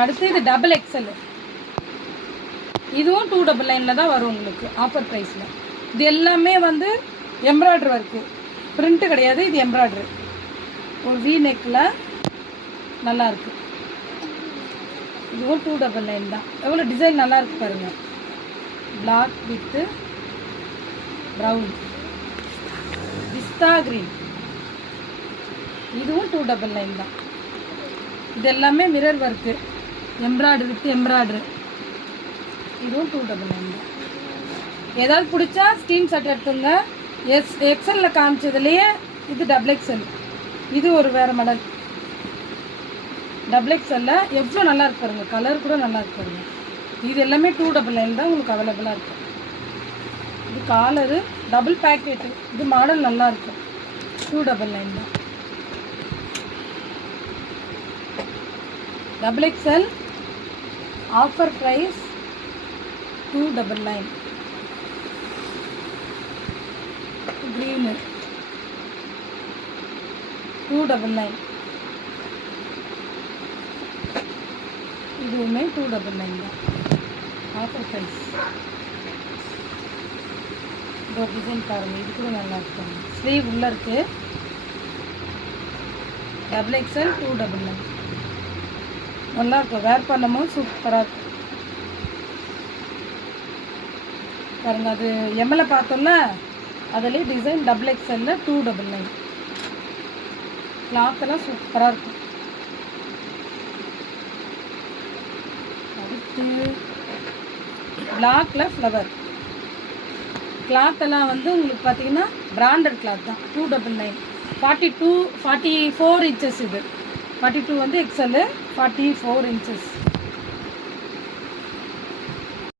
அடுத்து இது double XL, இதுவும் 299 தான் வரும் உங்களுக்கு ஆஃபர் ப்ரைஸில். இது எல்லாமே வந்து எம்ப்ராய்டரி ஒர்க்கு, பிரிண்ட்டு கிடையாது, இது எம்ப்ராய்டரி. ஒரு வி நெக்கில் நல்லாயிருக்கு. இதுவும் 299 தான். எவ்வளோ டிசைன் நல்லாயிருக்கு பாருங்கள். பிளாக் வித்து ப்ரௌன், பிஸ்தா க்ரீன், இதுவும் 299 தான். இது எல்லாமே mirror work, embroidery with embroidery. இதுவும் 299 தான். ஏதாவது பிடிச்சா ஸ்க்ரீன்ஷாட் எடுத்துங்க. எக்ஸலில் காமிச்சதுலேயே இது டபுள் எக்ஸல், இது ஒரு வேறு மாடல். டபுள் எக்ஸலில் எவ்வளோ நல்லா இருக்கு பாருங்க, கலர் கூட நல்லா இருக்கு பாருங்க. இது எல்லாமே 299 தான் உங்களுக்கு அவைலபிளாக இருக்கும். இது காலரு டபுள் பேக்கெட்டு, இது மாடல் நல்லா இருக்கும். 299 தான். Double XL offer price 299. Green 299, இதுவுமே 299 தான் ஆஃபர் ப்ரைஸ். இந்த டிசைன் பாருங்கள், இது கூட நல்லா இருக்கும். ஸ்லீவ் உள்ளே இருக்குது. டபுள் எக்ஸல் 299 நல்லா இருக்கும். வேர் பண்ணும்போது சூப்பராக இருக்கும் பாருங்கள். அது எம்எல்ஏ பார்த்தோம்ல, அதுலேயே டிசைன் டபுள் எக்ஸலில் 299. கிளாத்தெல்லாம் சூப்பராக இருக்கும். அடுத்து பிளாக்கில் ஃப்ளவர் கிளாத்தெல்லாம் வந்து உங்களுக்கு பார்த்தீங்கன்னா பிராண்டட் கிளாத் தான். 299, 44 இன்ச்சஸ். இது 42 வந்து எக்ஸலு, 44 இன்ச்சஸ்.